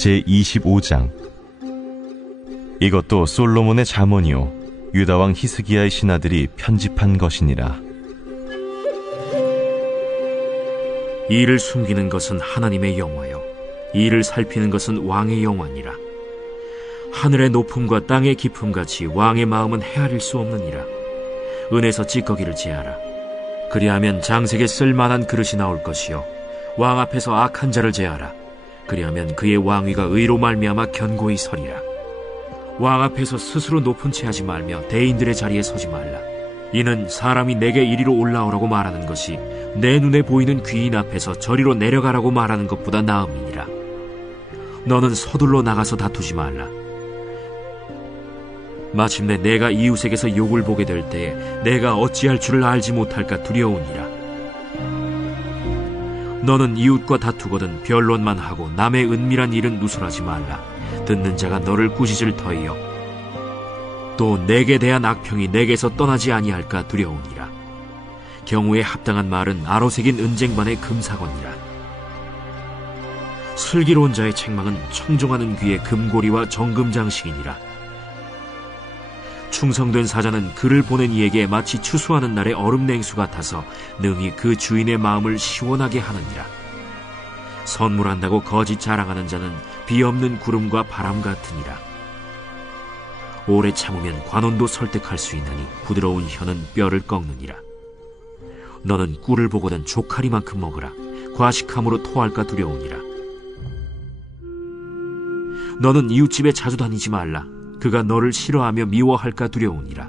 제25장. 이것도 솔로몬의 잠언이요 유다왕 히스기야의 신하들이 편집한 것이니라. 이를 숨기는 것은 하나님의 영화요 이를 살피는 것은 왕의 영화니라. 하늘의 높음과 땅의 깊음같이 왕의 마음은 헤아릴 수 없느니라. 은에서 찌꺼기를 제하라. 그리하면 장색에 쓸만한 그릇이 나올 것이요 왕 앞에서 악한 자를 제하라. 그리하면 그의 왕위가 의로 말미암아 견고히 서리라. 왕 앞에서 스스로 높은 채 하지 말며 대인들의 자리에 서지 말라. 이는 사람이 내게 이리로 올라오라고 말하는 것이 내 눈에 보이는 귀인 앞에서 저리로 내려가라고 말하는 것보다 나음이니라. 너는 서둘러 나가서 다투지 말라. 마침내 내가 이웃에게서 욕을 보게 될 때에 내가 어찌할 줄을 알지 못할까 두려우니라. 너는 이웃과 다투거든 변론만 하고 남의 은밀한 일은 누설하지 말라. 듣는 자가 너를 꾸짖을 터이요 또 내게 대한 악평이 내게서 떠나지 아니할까 두려우니라. 경우에 합당한 말은 아로새긴 은쟁반의 금사건이라. 슬기로운 자의 책망은 청종하는 귀의 금고리와 정금장식이니라. 충성된 사자는 그를 보낸 이에게 마치 추수하는 날의 얼음 냉수 같아서 능히 그 주인의 마음을 시원하게 하느니라. 선물한다고 거짓 자랑하는 자는 비 없는 구름과 바람 같으니라. 오래 참으면 관원도 설득할 수 있나니 부드러운 혀는 뼈를 꺾느니라. 너는 꿀을 보거든 조카리만큼 먹으라. 과식함으로 토할까 두려우니라. 너는 이웃집에 자주 다니지 말라. 그가 너를 싫어하며 미워할까 두려우니라.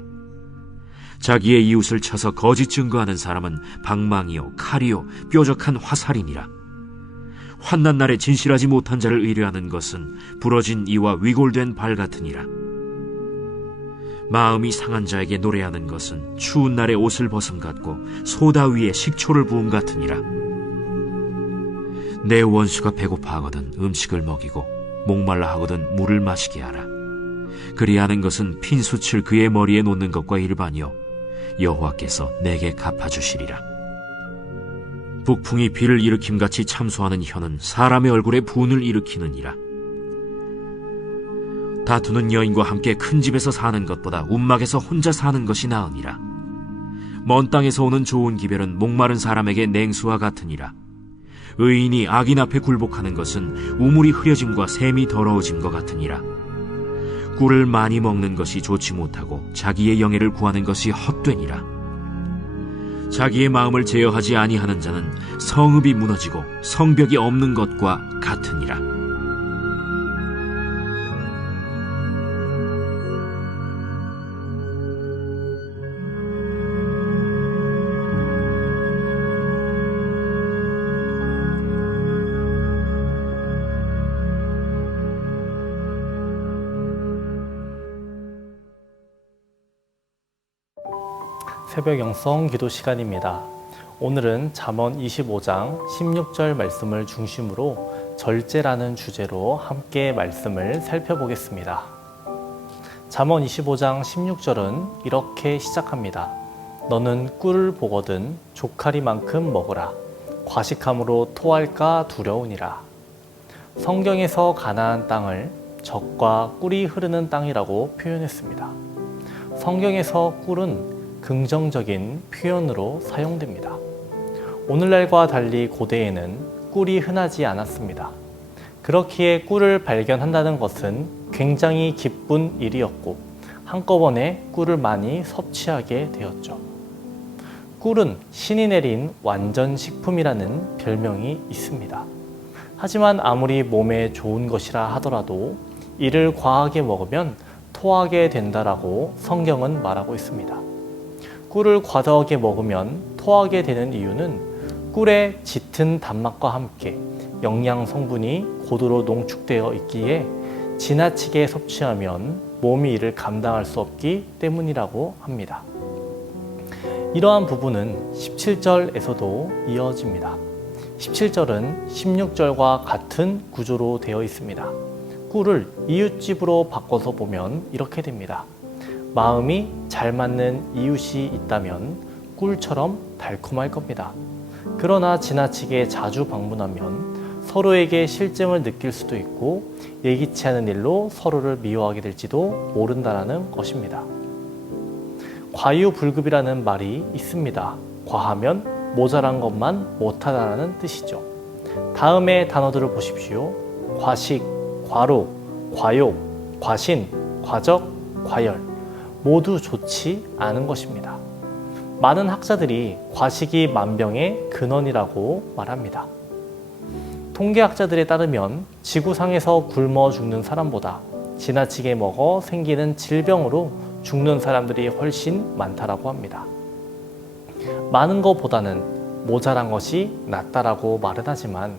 자기의 이웃을 쳐서 거짓 증거하는 사람은 방망이요 칼이요 뾰족한 화살이니라. 환난 날에 진실하지 못한 자를 의뢰하는 것은 부러진 이와 위골된 발 같으니라. 마음이 상한 자에게 노래하는 것은 추운 날에 옷을 벗음 같고 소다 위에 식초를 부음 같으니라. 내 원수가 배고파하거든 음식을 먹이고 목말라 하거든 물을 마시게 하라. 그리하는 것은 핀숯을 그의 머리에 놓는 것과 일반이요 여호와께서 내게 갚아주시리라. 북풍이 비를 일으킴같이 참소하는 혀는 사람의 얼굴에 분을 일으키느니라. 다투는 여인과 함께 큰 집에서 사는 것보다 움막에서 혼자 사는 것이 나으니라. 먼 땅에서 오는 좋은 기별은 목마른 사람에게 냉수와 같으니라. 의인이 악인 앞에 굴복하는 것은 우물이 흐려짐과 샘이 더러워짐과 같으니라. 꿀을 많이 먹는 것이 좋지 못하고 자기의 영예를 구하는 것이 헛되니라. 자기의 마음을 제어하지 아니하는 자는 성읍이 무너지고 성벽이 없는 것과 같으니라. 새벽 영성 기도 시간입니다. 오늘은 잠언 25장 16절 말씀을 중심으로 절제라는 주제로 함께 말씀을 살펴보겠습니다. 잠언 25장 16절은 이렇게 시작합니다. 너는 꿀을 보거든 조카리만큼 먹으라. 과식함으로 토할까 두려우니라. 성경에서 가나안 땅을 젖과 꿀이 흐르는 땅이라고 표현했습니다. 성경에서 꿀은 긍정적인 표현으로 사용됩니다. 오늘날과 달리 고대에는 꿀이 흔하지 않았습니다. 그렇기에 꿀을 발견한다는 것은 굉장히 기쁜 일이었고 한꺼번에 꿀을 많이 섭취하게 되었죠. 꿀은 신이 내린 완전 식품이라는 별명이 있습니다. 하지만 아무리 몸에 좋은 것이라 하더라도 이를 과하게 먹으면 토하게 된다라고 성경은 말하고 있습니다. 꿀을 과다하게 먹으면 토하게 되는 이유는 꿀의 짙은 단맛과 함께 영양 성분이 고도로 농축되어 있기에 지나치게 섭취하면 몸이 이를 감당할 수 없기 때문이라고 합니다. 이러한 부분은 17절에서도 이어집니다. 17절은 16절과 같은 구조로 되어 있습니다. 꿀을 이웃집으로 바꿔서 보면 이렇게 됩니다. 마음이 잘 맞는 이웃이 있다면 꿀처럼 달콤할 겁니다. 그러나 지나치게 자주 방문하면 서로에게 실증을 느낄 수도 있고 예기치 않은 일로 서로를 미워하게 될지도 모른다는 것입니다. 과유불급이라는 말이 있습니다. 과하면 모자란 것만 못하다라는 뜻이죠. 다음의 단어들을 보십시오. 과식, 과로, 과욕, 과신, 과적, 과열 모두 좋지 않은 것입니다. 많은 학자들이 과식이 만병의 근원이라고 말합니다. 통계학자들에 따르면 지구상에서 굶어 죽는 사람보다 지나치게 먹어 생기는 질병으로 죽는 사람들이 훨씬 많다라고 합니다. 많은 것보다는 모자란 것이 낫다라고 말은 하지만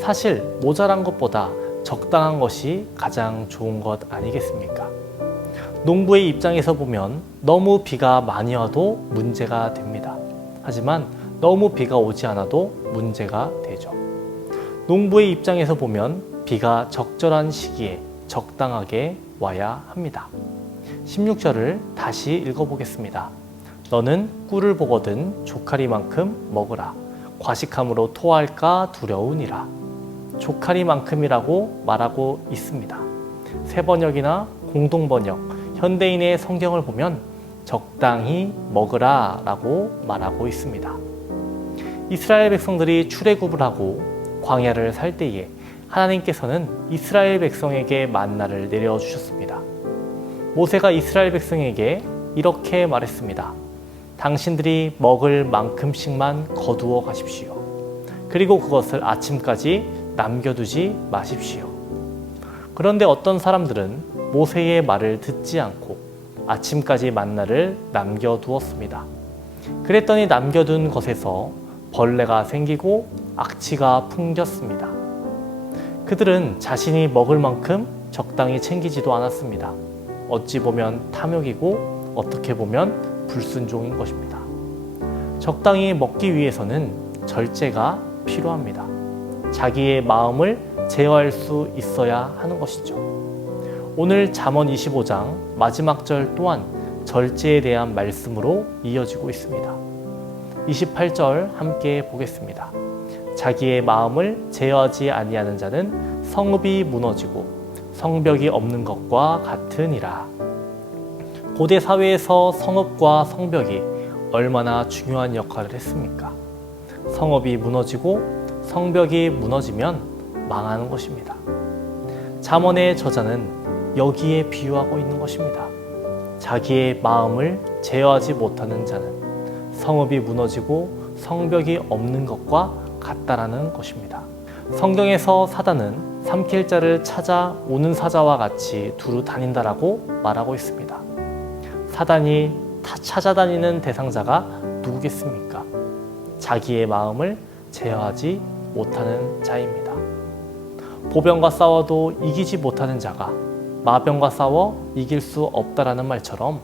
사실 모자란 것보다 적당한 것이 가장 좋은 것 아니겠습니까? 농부의 입장에서 보면 너무 비가 많이 와도 문제가 됩니다. 하지만 너무 비가 오지 않아도 문제가 되죠. 농부의 입장에서 보면 비가 적절한 시기에 적당하게 와야 합니다. 16절을 다시 읽어보겠습니다. 너는 꿀을 보거든 조카리만큼 먹으라. 과식함으로 토할까 두려우니라. 조카리만큼이라고 말하고 있습니다. 새번역이나 공동번역, 현대인의 성경을 보면 적당히 먹으라 라고 말하고 있습니다. 이스라엘 백성들이 출애굽을 하고 광야를 살 때에 하나님께서는 이스라엘 백성에게 만나를 내려주셨습니다. 모세가 이스라엘 백성에게 이렇게 말했습니다. 당신들이 먹을 만큼씩만 거두어 가십시오. 그리고 그것을 아침까지 남겨두지 마십시오. 그런데 어떤 사람들은 모세의 말을 듣지 않고 아침까지 만나를 남겨두었습니다. 그랬더니 남겨둔 것에서 벌레가 생기고 악취가 풍겼습니다. 그들은 자신이 먹을 만큼 적당히 챙기지도 않았습니다. 어찌 보면 탐욕이고 어떻게 보면 불순종인 것입니다. 적당히 먹기 위해서는 절제가 필요합니다. 자기의 마음을 제어할 수 있어야 하는 것이죠. 오늘 잠언 25장 마지막 절 또한 절제에 대한 말씀으로 이어지고 있습니다. 28절 함께 보겠습니다. 자기의 마음을 제어하지 아니하는 자는 성읍이 무너지고 성벽이 없는 것과 같으니라. 고대 사회에서 성읍과 성벽이 얼마나 중요한 역할을 했습니까? 성읍이 무너지고 성벽이 무너지면 망하는 것입니다. 잠언의 저자는 여기에 비유하고 있는 것입니다. 자기의 마음을 제어하지 못하는 자는 성읍이 무너지고 성벽이 없는 것과 같다라는 것입니다. 성경에서 사단은 삼킬 자를 찾아 오는 사자와 같이 두루 다닌다라고 말하고 있습니다. 사단이 찾아다니는 대상자가 누구겠습니까? 자기의 마음을 제어하지 못하는 자입니다. 보병과 싸워도 이기지 못하는 자가 마병과 싸워 이길 수 없다라는 말처럼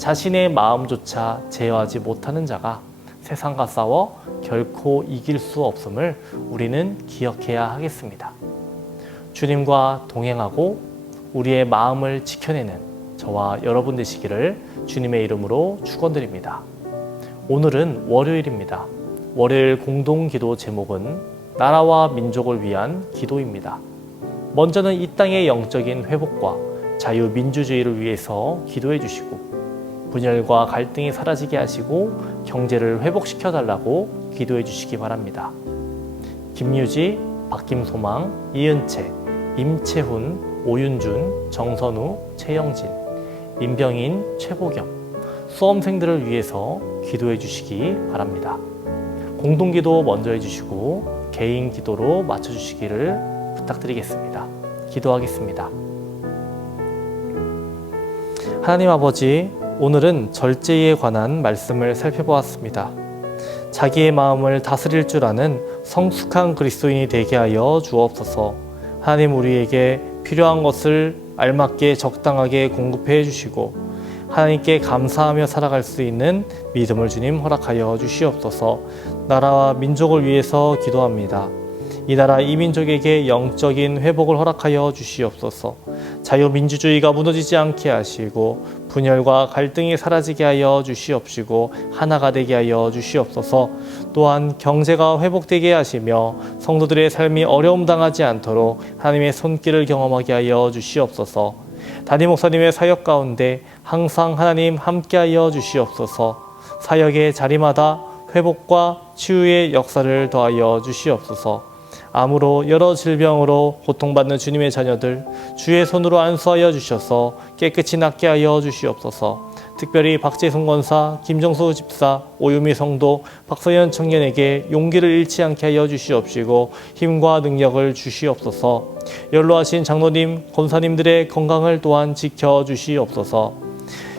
자신의 마음조차 제어하지 못하는 자가 세상과 싸워 결코 이길 수 없음을 우리는 기억해야 하겠습니다. 주님과 동행하고 우리의 마음을 지켜내는 저와 여러분 되시기를 주님의 이름으로 축원드립니다. 오늘은 월요일입니다. 월요일 공동기도 제목은 나라와 민족을 위한 기도입니다. 먼저는 이 땅의 영적인 회복과 자유민주주의를 위해서 기도해 주시고 분열과 갈등이 사라지게 하시고 경제를 회복시켜 달라고 기도해 주시기 바랍니다. 김유지, 박김소망, 이은채, 임채훈, 오윤준, 정선우, 최영진, 임병인, 최보겸 수험생들을 위해서 기도해 주시기 바랍니다. 공동기도 먼저 해주시고 개인 기도로 맞춰주시기를 부탁드리겠습니다. 기도하겠습니다. 하나님 아버지, 오늘은 절제에 관한 말씀을 살펴보았습니다. 자기의 마음을 다스릴 줄 아는 성숙한 그리스도인이 되게 하여 주옵소서. 하나님, 우리에게 필요한 것을 알맞게 적당하게 공급해 주시고 하나님께 감사하며 살아갈 수 있는 믿음을 주님 허락하여 주시옵소서. 나라와 민족을 위해서 기도합니다. 이 나라 이 민족에게 영적인 회복을 허락하여 주시옵소서. 자유민주주의가 무너지지 않게 하시고 분열과 갈등이 사라지게 하여 주시옵시고 하나가 되게 하여 주시옵소서. 또한 경제가 회복되게 하시며 성도들의 삶이 어려움 당하지 않도록 하나님의 손길을 경험하게 하여 주시옵소서. 담임 목사님의 사역 가운데 항상 하나님 함께하여 주시옵소서. 사역의 자리마다 회복과 치유의 역사를 더하여 주시옵소서. 암으로 여러 질병으로 고통받는 주님의 자녀들 주의 손으로 안수하여 주셔서 깨끗이 낫게 하여 주시옵소서. 특별히 박재승 권사, 김정수 집사, 오유미 성도, 박서연 청년에게 용기를 잃지 않게 하여 주시옵시고 힘과 능력을 주시옵소서. 연로하신 장로님, 권사님들의 건강을 또한 지켜주시옵소서.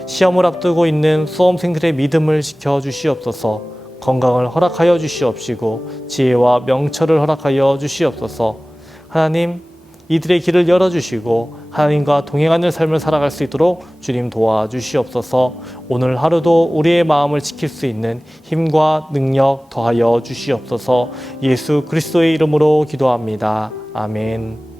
시험을 앞두고 있는 수험생들의 믿음을 지켜주시옵소서. 건강을 허락하여 주시옵시고 지혜와 명철을 허락하여 주시옵소서. 하나님, 이들의 길을 열어주시고 하나님과 동행하는 삶을 살아갈 수 있도록 주님 도와주시옵소서. 오늘 하루도 우리의 마음을 지킬 수 있는 힘과 능력 더하여 주시옵소서. 예수 그리스도의 이름으로 기도합니다. 아멘.